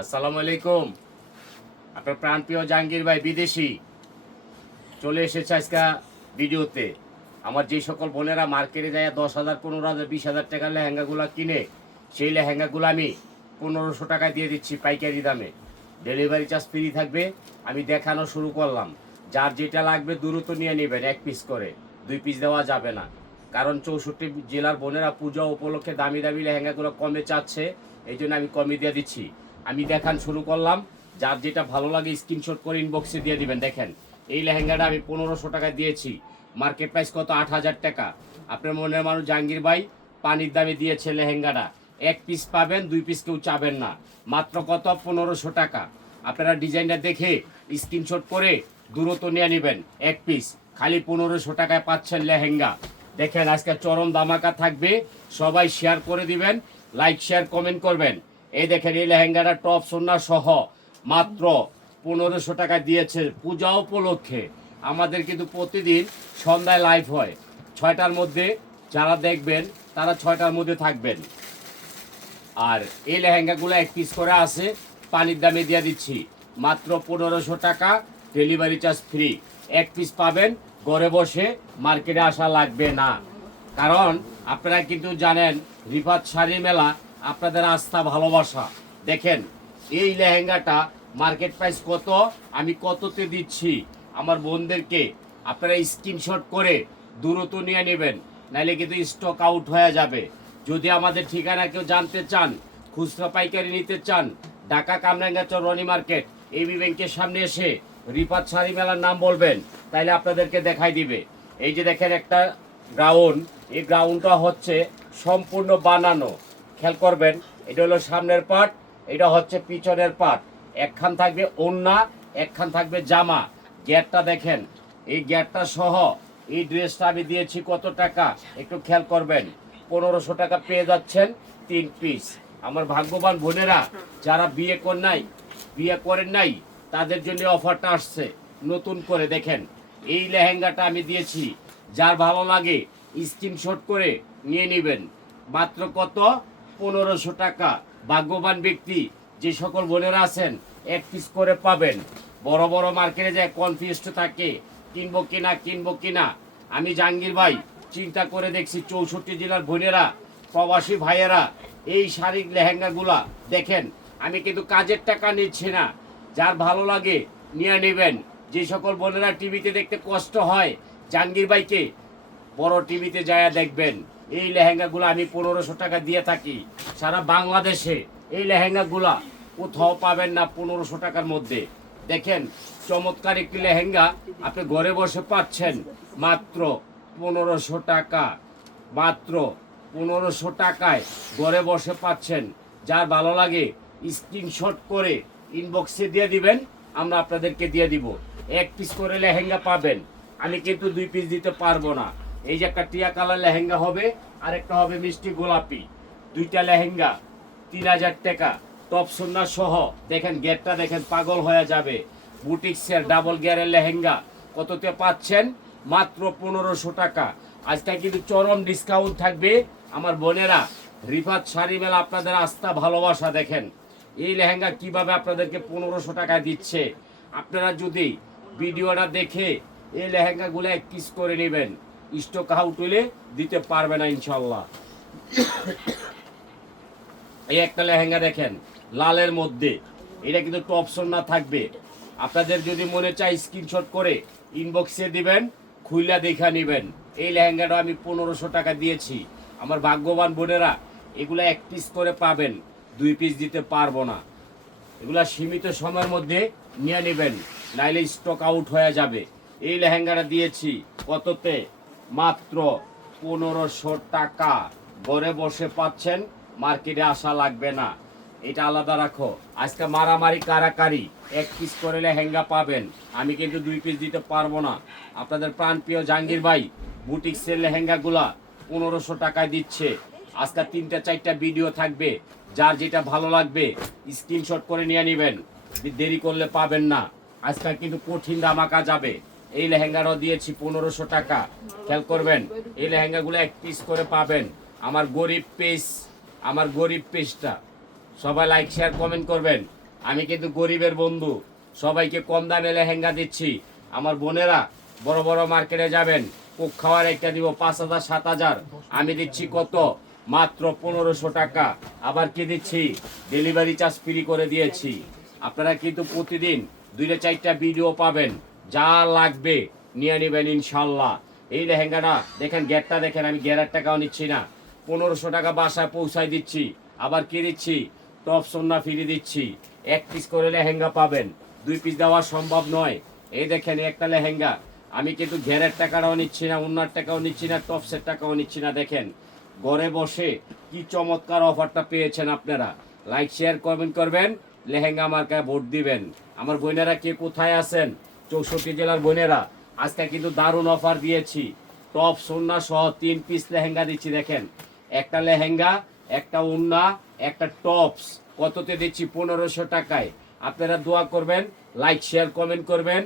আসসালামু আলাইকুম। আপনার প্রাণপ্রিয় জাহাঙ্গীর ভাই বিদেশি চলে এসেছে আজকে ভিডিওতে। আমার যে সকল বোনেরা মার্কেটে যায় 10,000, 15,000, 20,000 টাকার লেহেঙ্গাগুলো কিনে, সেই লেহেঙ্গাগুলো আমি 1500 টাকায় দিয়ে দিচ্ছি পাইকারি দামে। ডেলিভারি চার্জ ফ্রি থাকবে। আমি দেখানো শুরু করলাম। যার যেটা লাগবে দ্রুত নিয়ে নেবেন, 1 পিস করে, 2 পিস দেওয়া যাবে না। কারণ 64 জেলার বোনেরা পূজা উপলক্ষে দামি দামি লেহেঙ্গাগুলো কমে চাচ্ছে, এই জন্য আমি কমে দিয়ে দিচ্ছি। আমি দেখান শুরু করলাম। যার যেটা ভালো লাগে স্ক্রিনশট করে ইনবক্সে দিয়ে দিবেন। দেখেন, এই লেহেঙ্গাটা আমি 1500 টাকা দিয়েছি। মার্কেট প্রাইস কত? 8,000 টাকা। আপনার মনের মানুষ জাহাঙ্গীর ভাই পানির দামে দিয়েছে লেহেঙ্গাটা। 1 পিস পাবেন, 2 পিস কেউ চাবেন না। মাত্র কত? 1500 টাকা। আপনারা ডিজাইনটা দেখে স্ক্রিনশট করে দ্রুত নিয়ে নেবেন। 1 পিস খালি 1500 টাকায় পাচ্ছেন লেহেঙ্গা। দেখেন, আজকে চরম ধামাকা থাকবে। সবাই শেয়ার করে দিবেন, লাইক শেয়ার কমেন্ট করবেন। এই দেখেন, এই লেহেঙ্গাটা টপ সোনা সহ মাত্র 1500 টাকা দিয়েছে পূজা উপলক্ষে। আমাদের কিন্তু প্রতিদিন সন্ধ্যায় লাইভ হয় 6টার মধ্যে। যারা দেখবেন তারা 6টার মধ্যে থাকবেন। আর এই লেহেঙ্গাগুলো 1 পিস করে আছে, পানির দামে দিয়ে দিচ্ছি মাত্র 1500 টাকা, ডেলিভারি চার্জ ফ্রি। 1 পিস পাবেন, ঘরে বসে মার্কেটে আসা লাগবে না। কারণ আপনারা কিন্তু জানেন রিফাত শাড়ি মেলা আপনাদের আস্থা ভালোবাসা। দেখেন, এই লেহেঙ্গাটা মার্কেট প্রাইস কত, আমি কততে দিচ্ছি আমার বোনদেরকে আপনারা স্ক্রিনশট করে দ্রুত নিয়ে নেবেন, নাহলে কিন্তু স্টক আউট হয়ে যাবে। যদি আমাদের ঠিকানা কেউ জানতে চান, খুচরা পাইকারি নিতে চান, ঢাকা কামরাঙ্গাচর রনি মার্কেট এবি ব্যাংকের সামনে এসে রিফাত শাড়ি মেলার নাম বলবেন, তাইলে আপনাদেরকে দেখাই দিবে। এই যে দেখেন একটা গ্রাউন্ড, এই গ্রাউন্ডটা হচ্ছে সম্পূর্ণ বানানো। খেয়াল করবেন, এটা হলো সামনের পার্ট, এটা হচ্ছে পিছনের পার্ট। একখান থাকবে ওড়না, একখান থাকবে জামা। গেটটা দেখেন, এই গেটটা সহ এই ড্রেসটা আমি দিয়েছি কত টাকা একটু খেয়াল করবেন। 1500 টাকা পেয়ে যাচ্ছেন 3 পিস। আমার ভাগ্যবান বোনেরা যারা বিয়ে করেন নাই তাদের জন্য অফারটা আসছে নতুন করে। দেখেন, এই লেহেঙ্গাটা আমি দিয়েছি, যার ভালো লাগে স্ক্রিনশট করে নিয়ে নেবেন। মাত্র কত? 1500 টাকা। ভাগ্যবান ব্যক্তি যে সকল বোনেরা আছেন 1 পিস করে পাবেন। বড় বড় মার্কেটে যায় কনফিউজড থাকে, কিনবো কিনা। আমি জাহাঙ্গীর ভাই চিন্তা করে দেখছি 64 জেলার বোনেরা, প্রবাসী ভাইয়েরা, এই শাড়ি লেহেঙ্গাগুলা দেখেন, আমি কিন্তু কাজের টাকা নিচ্ছি না। যার ভালো লাগে নিয়ে নেবেন। যে সকল বোনেরা টিভিতে দেখতে কষ্ট হয়, জাহাঙ্গীর ভাইকে বড় টিভিতে যায় দেখবেন। এই লেহেঙ্গাগুলো আমি 1500 টাকা দিয়ে থাকি সারা বাংলাদেশে। এই লেহেঙ্গাগুলা কোথাও পাবেন না 1500 টাকার মধ্যে। দেখেন, চমৎকার একটি লেহেঙ্গা আপনি ঘরে বসে পাচ্ছেন মাত্র 1500 টাকা। মাত্র 1500 টাকায় ঘরে বসে পাচ্ছেন। যার ভালো লাগে স্ক্রিনশট করে ইনবক্সে দিয়ে দিবেন, আমরা আপনাদেরকে দিয়ে দিব। 1 পিস করে লেহেঙ্গা পাবেন। আমি কিন্তু 2 পিস দিতে পারবো না। এই যে একটা টিয়া কালার লেহেঙ্গা হবে, আর একটা হবে মিষ্টি গোলাপি। 2টা লেহেঙ্গা 3000 টাকা, টপ সোনা সহ। দেখেন গেটটা দেখেন, পাগল হয়ে যাবে। বুটিক্সের ডাবল গিয়ারের লেহেঙ্গা কততে পাচ্ছেন? মাত্র 1500 টাকা। আজকে কিন্তু চরম ডিসকাউন্ট থাকবে আমার বোনেরা। রিফাত শাড়ি মেলা আপনাদের আস্থা ভালোবাসা। দেখেন এই লেহেঙ্গা কিভাবে আপনাদেরকে 1500 টাকা দিচ্ছে। আপনারা যদি ভিডিওটা দেখে এই লেহেঙ্গাগুলো 1 পিস করে নেবেন, স্টক আউট হইলে দিতে পারবে না ইনশাল্লাহ। এই একটা লেহেঙ্গা দেখেন লালের মধ্যে, এটা কিন্তু টপ সোনা থাকবে। আপনাদের যদি মনে চায় স্ক্রিনশট করে ইনবক্সে দিবেন, খুইলা দেখা নেবেন। এই লেহেঙ্গাটা আমি 1500 টাকা দিয়েছি। আমার ভাগ্যবান বোনেরা এগুলা 1 পিস করে পাবেন, 2 পিস দিতে পারবো না। এগুলা সীমিত সময়ের মধ্যে নিয়ে নেবেন, নাইলে স্টক আউট হয়ে যাবে। এই লেহেঙ্গাটা দিয়েছি কততে? মাত্র 1500 টাকা। ঘরে বসে পাচ্ছেন, মার্কেটে আসা লাগবে না। এটা আলাদা রাখো। আজকে মারামারি কারাকারি 1 পিস করে লেহেঙ্গা পাবেন। আমি কিন্তু 2 পিস দিতে পারবো না। আপনাদের প্রাণপ্রিয় জাহাঙ্গীর ভাই বুটিক্সের লেহেঙ্গাগুলা 1500 টাকায় দিচ্ছে। আজকে 3টা 4টা ভিডিও থাকবে, যার যেটা ভালো লাগবে স্ক্রিনশট করে নিয়ে নেবেন, দেরি করলে পাবেন না। আজকাল কিন্তু কঠিন ধামাকা যাবে। এই লেহেঙ্গাটাও দিয়েছি 1500 টাকা। খেয়াল করবেন, এই লেহেঙ্গাগুলো 1 পিস করে পাবেন। আমার গরিব পেজটা সবাই লাইক শেয়ার কমেন্ট করবেন। আমি কিন্তু গরিবের বন্ধু, সবাইকে কম দামে লেহেঙ্গা দিচ্ছি। আমার বোনেরা বড় বড় মার্কেটে যাবেন, কোক খাওয়ার একটা দিব 5,000 7,000, আমি দিচ্ছি কত? মাত্র 1500 টাকা। আবার কি দিচ্ছি? ডেলিভারি চার্জ ফ্রি করে দিয়েছি। আপনারা কিন্তু প্রতিদিন 2-4টা ভিডিও পাবেন, যা লাগবে নিয়ে নেবেন ইনশাল্লাহ। এই লেহেঙ্গাটা দেখেন, গেটটা দেখেন, আমি গেরার টাকাও নিচ্ছি না, 1500 টাকা বাসায় পৌঁছায় দিচ্ছি। আবার কি দিচ্ছি? টপ সন্না ফ্রি দিচ্ছি। 1 পিস করে লেহেঙ্গা পাবেন, 2 পিস দেওয়া সম্ভব নয়। এই দেখেন একটা লেহেঙ্গা, আমি কিন্তু ঘেরের টাকাটাও নিচ্ছি না, ওনার টাকাও নিচ্ছি না, টপসের টাকাও নিচ্ছি না। দেখেন ঘরে বসে কি চমৎকার অফারটা পেয়েছেন আপনারা। লাইক শেয়ার কমেন্ট করবেন, লেহেঙ্গা মার্কায় ভোট দিবেন। আমার বোনেরা কে কোথায় আছেন, 64 জেলার বোনেরা, আজকে কিন্তু দারুণ অফার দিয়েছি। টপ সন্না সহ 3 পিস লেহেঙ্গা দিচ্ছি। দেখেন একটা লেহেঙ্গা, একটা ওড়না, একটা টপস কততে দিচ্ছি? 1500 টাকায়। আপনারা দোয়া করবেন, লাইক শেয়ার কমেন্ট করবেন,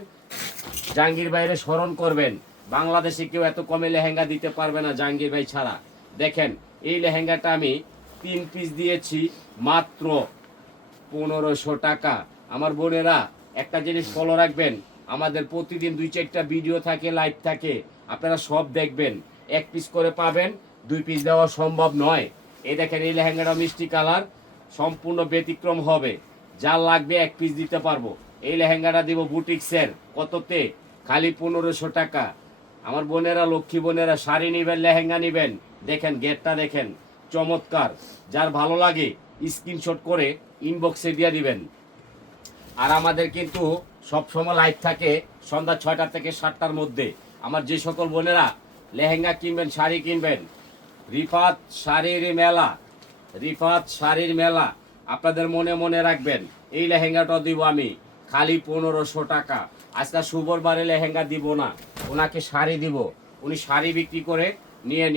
জাহাঙ্গীর ভাইরে স্মরণ করবেন। বাংলাদেশে কেউ এত কমে লেহেঙ্গা দিতে পারবে না জাহাঙ্গীর ভাই ছাড়া। দেখেন এই লেহেঙ্গাটা আমি 3 পিস দিয়েছি মাত্র 1500 টাকা। আমার বোনেরা একটা জিনিস ফলো রাখবেন, আমাদের প্রতিদিন 2-4টা ভিডিও থাকে, লাইভ থাকে, আপনারা সব দেখবেন। 1 পিস করে পাবেন, 2 পিস দেওয়া সম্ভব নয়। এই দেখেন এই লেহেঙ্গাটা মিষ্টি কালার, সম্পূর্ণ ব্যতিক্রম হবে, যা লাগবে 1 পিস দিতে পারবো। এই লেহেঙ্গাটা দিব বুটিক্সের কততে? খালি 1500 টাকা। আমার বোনেরা, লক্ষ্মী বোনেরা, শাড়ি নেবেন, লেহেঙ্গা নেবেন, দেখেন গেটটা দেখেন চমৎকার। যার ভালো লাগে স্ক্রিনশট করে ইনবক্সে দিয়ে দিবেন। আর আমাদের কিন্তু সবসময় লাইভ থাকে সন্ধ্যা 6টা থেকে 7টার মধ্যে। আমার যে সকল বোনেরা লেহেঙ্গা কিনবেন, শাড়ি কিনবেন, রিফাত শাড়ির মেলা, রিফাত শাড়ির মেলা, আপনাদের মনে মনে রাখবেন এই লেহেঙ্গাটা দিব আমি খালি 1500 টাকা। আজকে শুক্রবারে লেহেঙ্গা দিব না, ওনাকে শাড়ি দিব, উনি শাড়ি বিক্রি করে নিয়ে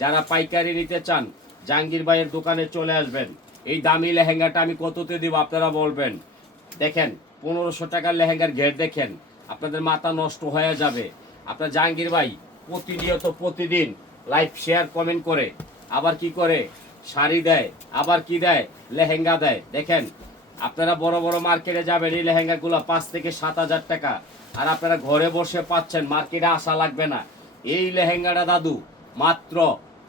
যারা পাইকারি নিতে চান জাহাঙ্গীর ভাইয়ের দোকানে চলে আসবেন। এই দামি লেহেঙ্গাটা আমি কততে দিব আপনারা বলবেন। দেখেন 1500 টাকার লেহেঙ্গার ঘের দেখেন, আপনাদের মাথা নষ্ট হয়ে যাবে। আপনার জাহাঙ্গীর ভাই প্রতিনিয়ত প্রতিদিন লাইভ শেয়ার কমেন্ট করে, আবার কি করে? শাড়ি দেয়, আবার কি দেয়? লেহেঙ্গা দেয়। দেখেন আপনারা বড় বড় মার্কেটে যাবেন, এই লেহেঙ্গাগুলো 5 থেকে 7,000 টাকা, আর আপনারা ঘরে বসে পাচ্ছেন, মার্কেটে আসা লাগবে না। এই লেহেঙ্গাটা দাদু মাত্র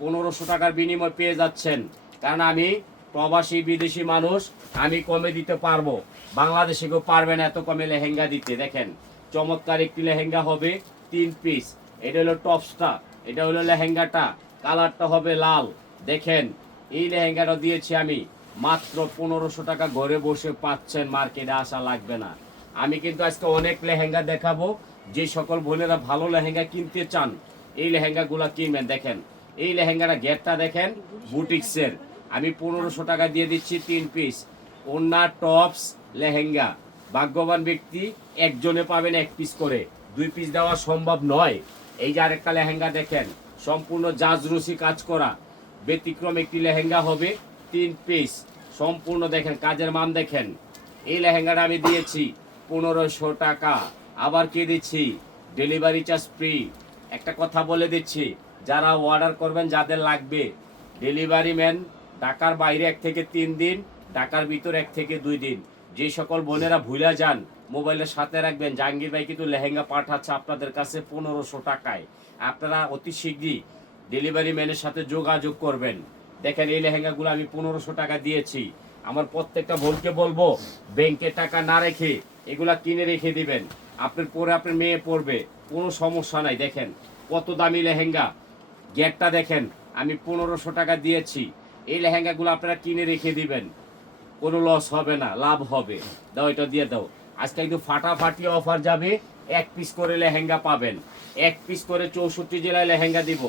1500 টাকার বিনিময় পেয়ে যাচ্ছেন। কারণ আমি প্রবাসী বিদেশি মানুষ, আমি কমে দিতে পারবো, বাংলাদেশে কেউ পারবে না এত কমে লেহেঙ্গা দিতে। দেখেন চমৎকার একটি লেহেঙ্গা হবে 3 পিস। এটা হলো টপসটা, এটা হলো লেহেঙ্গাটা, কালারটা হবে লাল। দেখেন এই লেহেঙ্গাটা দিয়েছি আমি মাত্র 1500 টাকা, ঘরে বসে পাচ্ছেন, মার্কেটে আসা লাগবে না। আমি কিন্তু আজকে অনেক লেহেঙ্গা দেখাবো, যে সকল বোনেরা ভালো লেহেঙ্গা কিনতে চান এই লেহেঙ্গাগুলো কিনবেন। দেখেন এই লেহেঙ্গাটা গেটটা দেখেন বুটিক্সের, আমি 1500 টাকা দিয়ে দিচ্ছি 3 পিস। ওড়না, টপস, লেহেঙ্গা, ভাগ্যবান ব্যক্তি একজনে পাবেন 1 পিস করে, 2 পিস দেওয়া সম্ভব নয়। এই যে আরেকটা লেহেঙ্গা দেখেন, সম্পূর্ণ জাজরুসি কাজ করা, ব্যতিক্রম একটি লেহেঙ্গা হবে 3 পিস সম্পূর্ণ। দেখেন কাজের মান দেখেন। এই লেহেঙ্গাটা আমি দিয়েছি 1500 টাকা। আবার কি দিচ্ছি? Delivery charge free. একটা কথা বলে দিচ্ছি, যারা অর্ডার করবেন, যাদের লাগবে, ডেলিভারি ম্যান ঢাকার বাইরে 1 থেকে 3 দিন, ঢাকার ভিতর 1 থেকে 2 দিন। যে সকল বোনেরা ভুলে যান, মোবাইলের সাথে রাখবেন, জাহাঙ্গীর ভাই কিন্তু লেহেঙ্গা পাঠাচ্ছে আপনাদের কাছে 1500 টাকায়। আপনারা অতি শীঘ্রই ডেলিভারি ম্যানের সাথে যোগাযোগ করবেন। দেখেন এই লেহেঙ্গাগুলো আমি 1500 টাকা দিয়েছি। আমার প্রত্যেকটা বোনকে বলবো ব্যাংকে টাকা না রেখে এগুলা কিনে রেখে দিবেন, আপনার পরে আপনার মেয়ে পরবে, কোনো সমস্যা নাই। দেখেন কত দামি লেহেঙ্গা, গেটটা দেখেন, আমি 1500 টাকা দিয়েছি। এই লেহেঙ্গাগুলো আপনারা কিনে রেখে দিবেন, কোনো লস হবে না, লাভ হবে। দাও এটা দিয়ে দাও। আজকে কিন্তু ফাটাফাটি অফার যাবে, 1 পিস করে লেহেঙ্গা পাবেন, 1 পিস করে 64 জেলায় লেহেঙ্গা দিব।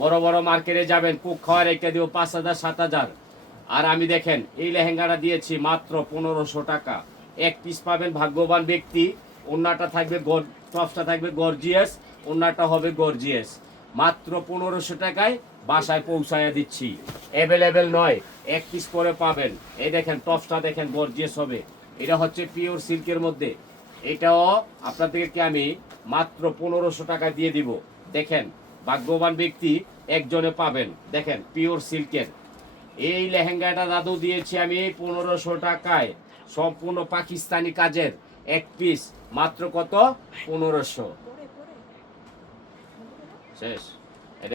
বড় বড় মার্কেটে যাবেন, কুক খাওয়ার একটা দিব 5,000 7,000, আর আমি দেখেন এই লেহেঙ্গাটা দিয়েছি মাত্র 1500 টাকা। 1 পিস পাবেন ভাগ্যবান ব্যক্তি। ওড়নাটা থাকবে টপসটা থাকবে গর্জিয়াস, ওড়নাটা হবে গর্জিয়াস। মাত্র 1500 টাকায় বাসায় পৌঁছায়া দিচ্ছি, অ্যাভেলেবেল নয়, 1 পিস করে পাবেন। এই দেখেন টপসটা দেখেন গর্জিয়াস হবে, এটা হচ্ছে পিওর সিল্কের মধ্যে। এটাও আপনাদেরকে আমি মাত্র 1500 টাকা দিয়ে দিব। দেখেন ভাগ্যবান ব্যক্তি একজনে পাবেন। দেখেন পিওর সিল্কের এই লেহেঙ্গাটা দাদু দিয়েছি আমি 1500 টাকায়। সম্পূর্ণ পাকিস্তানি কাজের এক পিস মাত্র কত 1500 শেষ।